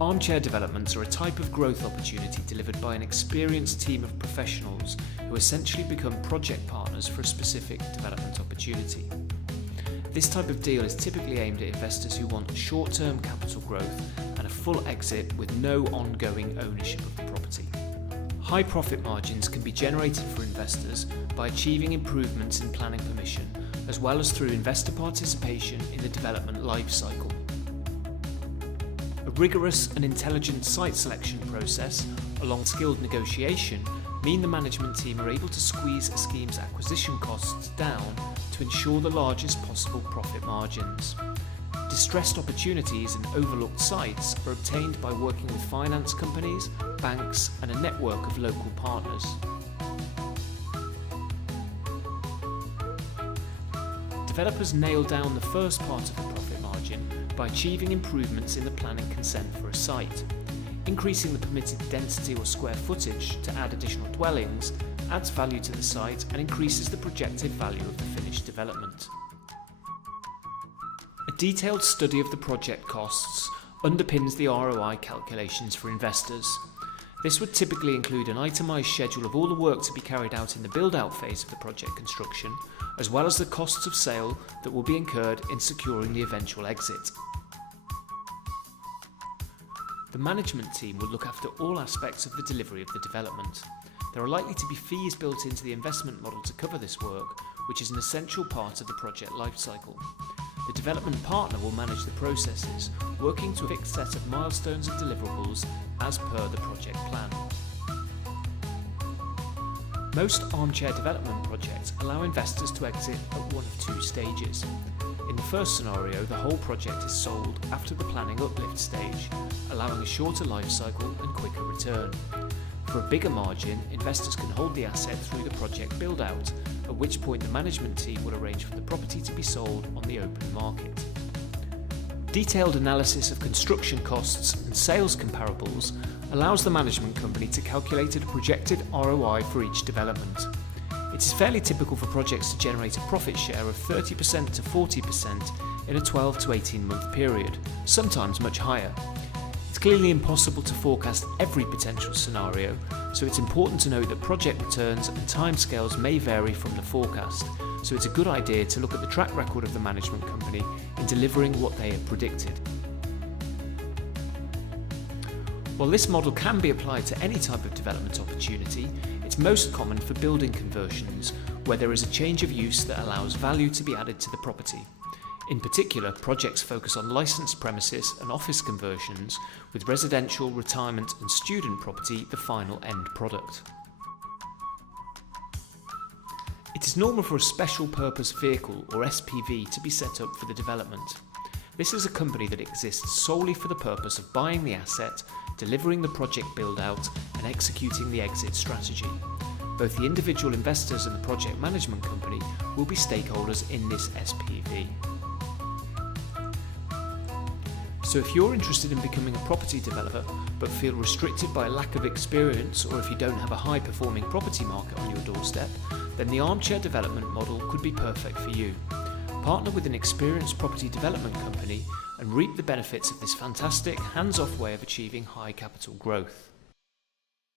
Armchair developments are a type of growth opportunity delivered by an experienced team of professionals who essentially become project partners for a specific development opportunity. This type of deal is typically aimed at investors who want short-term capital growth and a full exit with no ongoing ownership of the property. High profit margins can be generated for investors by achieving improvements in planning permission, as well as through investor participation in the development life cycle. A rigorous and intelligent site selection process, along with skilled negotiation, mean the management team are able to squeeze a scheme's acquisition costs down to ensure the largest possible profit margins. Distressed opportunities and overlooked sites are obtained by working with finance companies, banks, and a network of local partners. Developers nail down the first part of the profit margin by achieving improvements in the planning consent for a site. Increasing the permitted density or square footage to add additional dwellings adds value to the site and increases the projected value of the finished development. A detailed study of the project costs underpins the ROI calculations for investors. This would typically include an itemised schedule of all the work to be carried out in the build-out phase of the project construction, as well as the costs of sale that will be incurred in securing the eventual exit. The management team will look after all aspects of the delivery of the development. There are likely to be fees built into the investment model to cover this work, which is an essential part of the project lifecycle. The development partner will manage the processes, working to a fixed set of milestones and deliverables as per the project plan. Most armchair development projects allow investors to exit at one of two stages. In the first scenario, the whole project is sold after the planning uplift stage, allowing a shorter life cycle and quicker return. For a bigger margin, investors can hold the asset through the project build-out, at which point the management team will arrange for the property to be sold on the open market. Detailed analysis of construction costs and sales comparables allows the management company to calculate a projected ROI for each development. It is fairly typical for projects to generate a profit share of 30% to 40% in a 12 to 18 month period, sometimes much higher. It's clearly impossible to forecast every potential scenario, so it's important to note that project returns and timescales may vary from the forecast, so it's a good idea to look at the track record of the management company in delivering what they have predicted. While this model can be applied to any type of development opportunity, it's most common for building conversions, where there is a change of use that allows value to be added to the property. In particular, projects focus on licensed premises and office conversions, with residential, retirement and student property the final end product. It is normal for a special purpose vehicle or SPV to be set up for the development. This is a company that exists solely for the purpose of buying the asset, delivering the project build-out and executing the exit strategy. Both the individual investors and the project management company will be stakeholders in this SPV. So if you're interested in becoming a property developer but feel restricted by a lack of experience, or if you don't have a high-performing property market on your doorstep, then the armchair development model could be perfect for you. Partner with an experienced property development company and reap the benefits of this fantastic, hands-off way of achieving high capital growth.